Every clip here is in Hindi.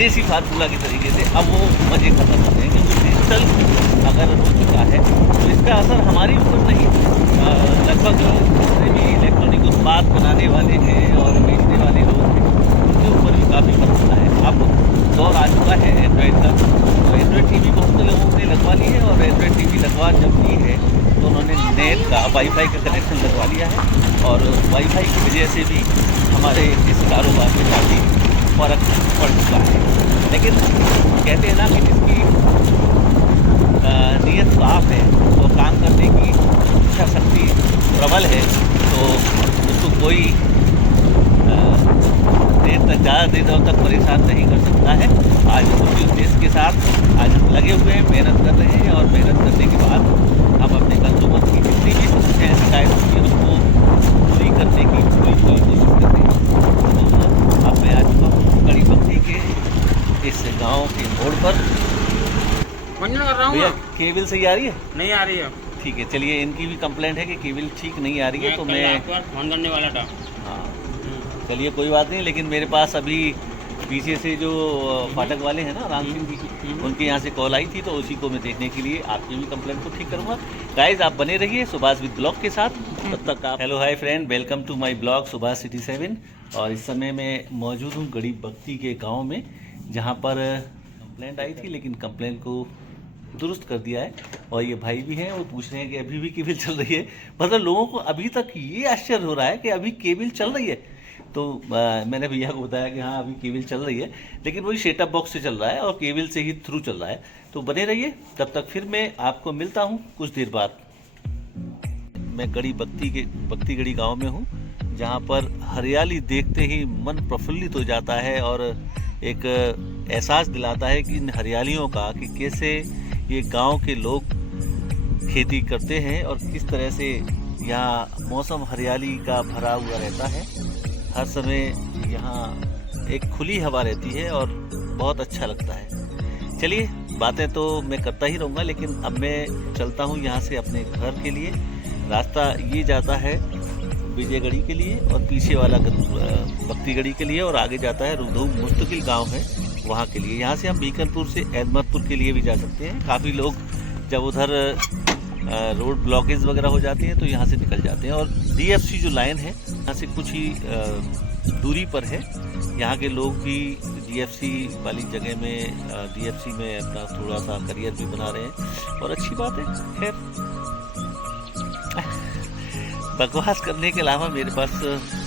देसी फार्मूला के तरीके से अब वो मज़े खत्म होते हैं, क्योंकि डिजिटल अगर हो चुका है तो इसका असर हमारी ऊपर नहीं, लगभग जितने भी इलेक्ट्रॉनिक उत्पाद बनाने वाले हैं और बेचने वाले लोग हैं उनके ऊपर भी काफ़ी पड़ता है। अब दौर आ चुका है एंड्रॉयड का, तो एंड्रॉयड टीवी बहुत से लोगों ने लगवा ली है, और एंड्रॉयड टीवी लगवा जब ली है तो उन्होंने नेट का वाईफाई का कनेक्शन लगवा लिया है, और वाईफाई की वजह से भी हमारे इस कारोबार में काफ़ी फ़र्क पड़ चुका है। लेकिन कहते हैं ना कि जिसकी नीयत साफ है तो काम करने की इच्छा शक्ति प्रबल है, तो उसको कोई देर तक ज़्यादा देर तक परेशान नहीं कर सकता है। आज उसी उद्देश्य के साथ आज हम लगे हुए हैं, मेहनत कर रहे हैं, और मेहनत करने के बाद हम अपने कंज्यूमर की जितनी भी समस्याएँ शिकायत होती है उसको पूरी करने की पूरी कोशिश करते हैं। तो अब मैं आ चुका हूँ कड़ी बत्ती के इस गाँव के मोड़ पर। कर रहा भैया हूँ। केबल सही आ रही है? नहीं आ रही है। ठीक है, चलिए, इनकी भी कंप्लेंट है कि केबल ठीक नहीं आ रही है, तो मैं आपको फोन करने वाला था। हाँ चलिए कोई बात नहीं, लेकिन मेरे पास अभी पीछे से जो फाटक वाले हैं ना राम सिंह जी, उनके यहाँ से कॉल आई थी, तो उसी को मैं देखने के लिए आपकी भी कंप्लेंट को ठीक करूँगा। गाइज आप बने रहिए सुभाष विद ब्लॉग के साथ, तब तक आप। Hello hi friend, welcome to my blog Subhash city 7। और इस समय मैं मौजूद हूँ गड़ी बख्ती के गाँव में, जहाँ पर कंप्लेंट आई थी, लेकिन कंप्लेंट को दुरुस्त कर दिया है। और ये भाई भी हैं, वो पूछ रहे हैं कि अभी भी केबल चल रही है। मतलब लोगों को अभी तक ये आश्चर्य हो रहा है कि अभी केबल चल रही है। तो मैंने भैया को बताया कि हाँ अभी केबल चल रही है, लेकिन वही सेटअप बॉक्स से चल रहा है और केबल से ही थ्रू चल रहा है। तो बने रहिए, तब तक फिर मैं आपको मिलता हूँ कुछ देर बाद। मैं गड़ी बख्ती गड़ी गाँव में हूँ, जहाँ पर हरियाली देखते ही मन प्रफुल्लित हो जाता है, और एक एहसास दिलाता है कि इन हरियालियों का कि कैसे ये गांव के लोग खेती करते हैं और किस तरह से यहाँ मौसम हरियाली का भरा हुआ रहता है। हर समय यहाँ एक खुली हवा रहती है और बहुत अच्छा लगता है। चलिए, बातें तो मैं करता ही रहूँगा, लेकिन अब मैं चलता हूँ यहाँ से अपने घर के लिए। रास्ता ये जाता है विजयगढ़ी के लिए, और पीछे वाला बख्तीगढ़ी के लिए, और आगे जाता है रुधू मुस्तकिल गांव है वहाँ के लिए। यहाँ से हम बीकनपुर से अहमदपुर के लिए भी जा सकते हैं। काफ़ी लोग जब उधर रोड ब्लॉकेज वगैरह हो जाती हैं तो यहाँ से निकल जाते हैं। और डीएफसी जो लाइन है यहाँ से कुछ ही दूरी पर है। यहाँ के लोग भी डीएफसी वाली जगह में डीएफसी में अपना थोड़ा सा करियर भी बना रहे हैं, और अच्छी बात है। खैर, बकवास करने के अलावा मेरे पास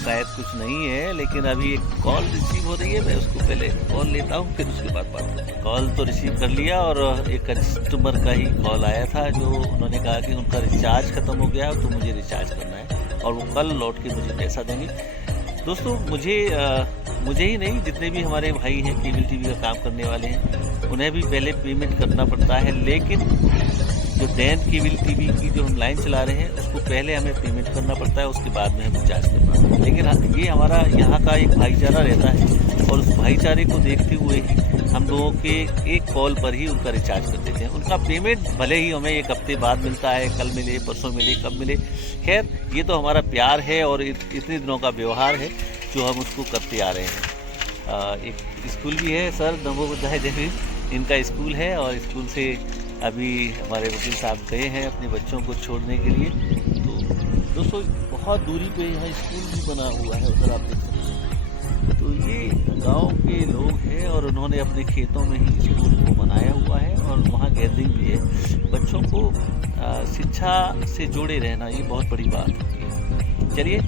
शायद कुछ नहीं है, लेकिन अभी एक कॉल रिसीव हो रही है। मैं उसको पहले कॉल लेता हूँ, फिर उसके बाद बात करते हैं। कॉल तो रिसीव कर लिया, और एक कस्टमर का ही कॉल आया था, जो उन्होंने कहा कि उनका रिचार्ज ख़त्म हो गया है, तो मुझे रिचार्ज करना है, और वो कल लौट के मुझे पैसा देंगे। दोस्तों, मुझे ही नहीं, जितने भी हमारे भाई हैं केबल टीवी का काम करने वाले हैं, उन्हें भी पहले पेमेंट करना पड़ता है। लेकिन जो दैन केबल टीवी की जो हम लाइन चला रहे हैं उसको पहले हमें पेमेंट करना पड़ता है, उसके बाद में हम रिचार्ज कर पाते हैं। लेकिन ये हमारा यहाँ का एक भाईचारा रहता है, और उस भाईचारे को देखते हुए ही हम लोगों के एक कॉल पर ही उनका रिचार्ज कर देते हैं। उनका पेमेंट भले ही हमें एक हफ्ते बाद मिलता है, कल मिले, परसों मिले, कब मिले, खैर ये तो हमारा प्यार है और इतने दिनों का व्यवहार है जो हम उसको करते आ रहे हैं। एक स्कूल भी है, सर नमो बुद्धाय जय, इनका स्कूल है, और स्कूल से अभी हमारे वकील साहब गए हैं अपने बच्चों को छोड़ने के लिए। तो दोस्तों, बहुत दूरी पे यहाँ स्कूल भी बना हुआ है, उधर आप देख सकते हैं। तो ये गांव के लोग हैं, और उन्होंने अपने खेतों में ही स्कूल को बनाया हुआ है, और वहाँ गैदरिंग भी है। बच्चों को शिक्षा से जोड़े रहना ये बहुत बड़ी बात होती है। चलिए,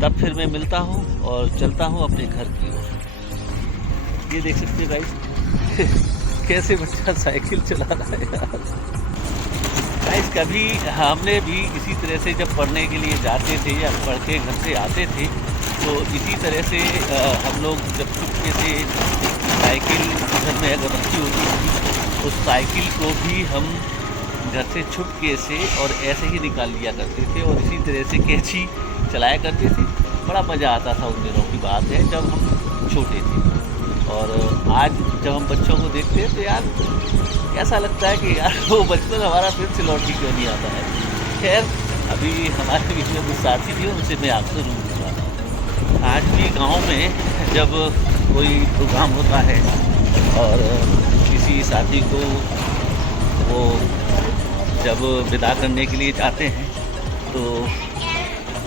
तब फिर मैं मिलता हूँ और चलता हूँ अपने घर की ओर। ये देख सकते हैं गाइस कैसे बच्चा साइकिल चला रहा है यार। गाइस, कभी हमने भी इसी तरह से जब पढ़ने के लिए जाते थे या पढ़ के घर से आते थे, तो इसी तरह से हम लोग जब चुपके से साइकिल घर में अगर रखी होती थी, उस साइकिल को भी हम घर से छुपके से और ऐसे ही निकाल लिया करते थे, और इसी तरह से कैंची चलाया करते थे। बड़ा मज़ा आता था। उन दिनों की बात है जब हम छोटे थे। और आज जब हम बच्चों को देखते हैं तो यार ऐसा लगता है कि यार वो बचपन हमारा फिर से लौट के क्यों नहीं आता है। खैर, अभी हमारे बीच में कुछ साथी भी हैं, उनसे मैं आपसे रूबरू हुआ। आज भी गांव में जब कोई प्रोग्राम होता है और किसी साथी को वो जब विदा करने के लिए जाते हैं तो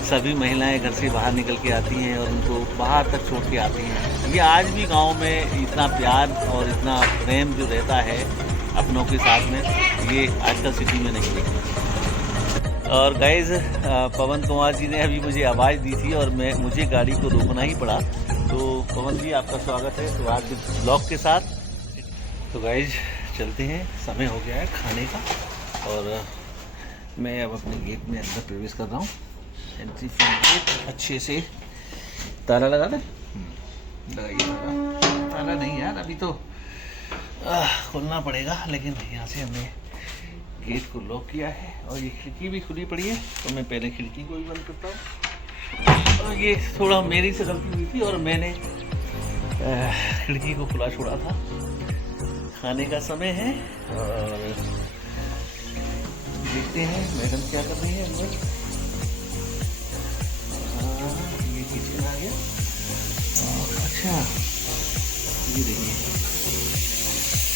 सभी महिलाएं घर से बाहर निकल के आती हैं और उनको बाहर तक छोड़ के आती हैं। ये आज भी गांव में इतना प्यार और इतना प्रेम जो रहता है अपनों के साथ में, ये आजकल सिटी में नहीं है। और गाइस, पवन कुमार जी ने अभी मुझे आवाज़ दी थी और मुझे गाड़ी को रोकना ही पड़ा। तो पवन जी, आपका स्वागत है सुभाष ब्लॉग के साथ। तो गाइस चलते हैं, समय हो गया है खाने का और मैं अब अपने गेट में अंदर प्रवेश कर रहा हूँ। एंट्री गेट अच्छे से ताला लगा दें, लगाइए ताला नहीं यार, अभी तो खोलना पड़ेगा, लेकिन यहाँ से हमने गेट को लॉक किया है और ये खिड़की भी खुली पड़ी है, तो मैं पहले खिड़की को भी बंद करता हूँ। और ये थोड़ा मेरी से गलती हुई थी और मैंने खिड़की को खुला छोड़ा था। खाने का समय है और देखते हैं मैडम क्या कर रही है अंदर। ये किचन आ गया। अच्छा, ये देखिए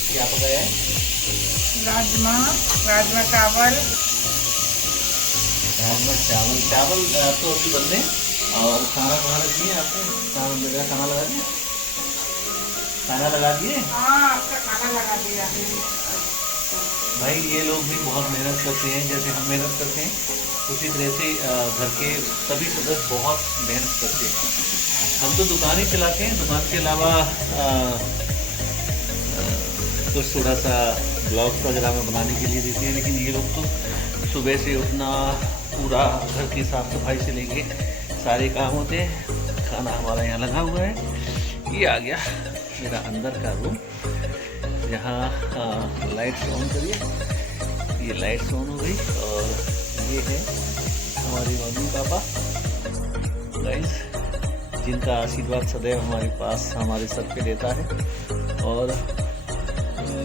क्या पकाया है। राजमा चावल। चावल तो अभी बनने। और खाना कहाँ रख दिए आपने? खाना लगा दिया? खाना लगा दिए? हाँ, आपका खाना लगा दिया। भाई ये लोग भी बहुत मेहनत करते हैं, जैसे हम मेहनत करते हैं उसी तरह से घर के सभी सदस्य बहुत मेहनत करते हैं। हम तो दुकान ही चलाते हैं, दुकान के अलावा कुछ थोड़ा सा ब्लॉग्स वगैरह में बनाने के लिए देते हैं, लेकिन ये लोग तो सुबह से उठना, पूरा घर की साफ़ सफाई से लेके सारे काम होते हैं। खाना हमारा यहाँ लगा हुआ है। ये आ गया मेरा अंदर का रूम, यहाँ लाइट्स ऑन करिए। ये लाइट्स ऑन हो गई और ये है हमारी मम्मी पापा गाइस, जिनका आशीर्वाद सदैव हमारे पास हमारे सर पे रहता है। और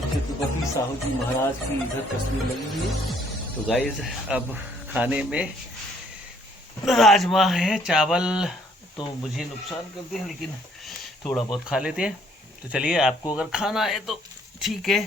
छत्रपति साहू जी महाराज की इधर तस्वीर लगी हुई है। तो गाइस, अब खाने में राजमा है, चावल तो मुझे नुकसान करते हैं, लेकिन थोड़ा बहुत खा लेते हैं। तो चलिए, आपको अगर खाना है तो ठीक है,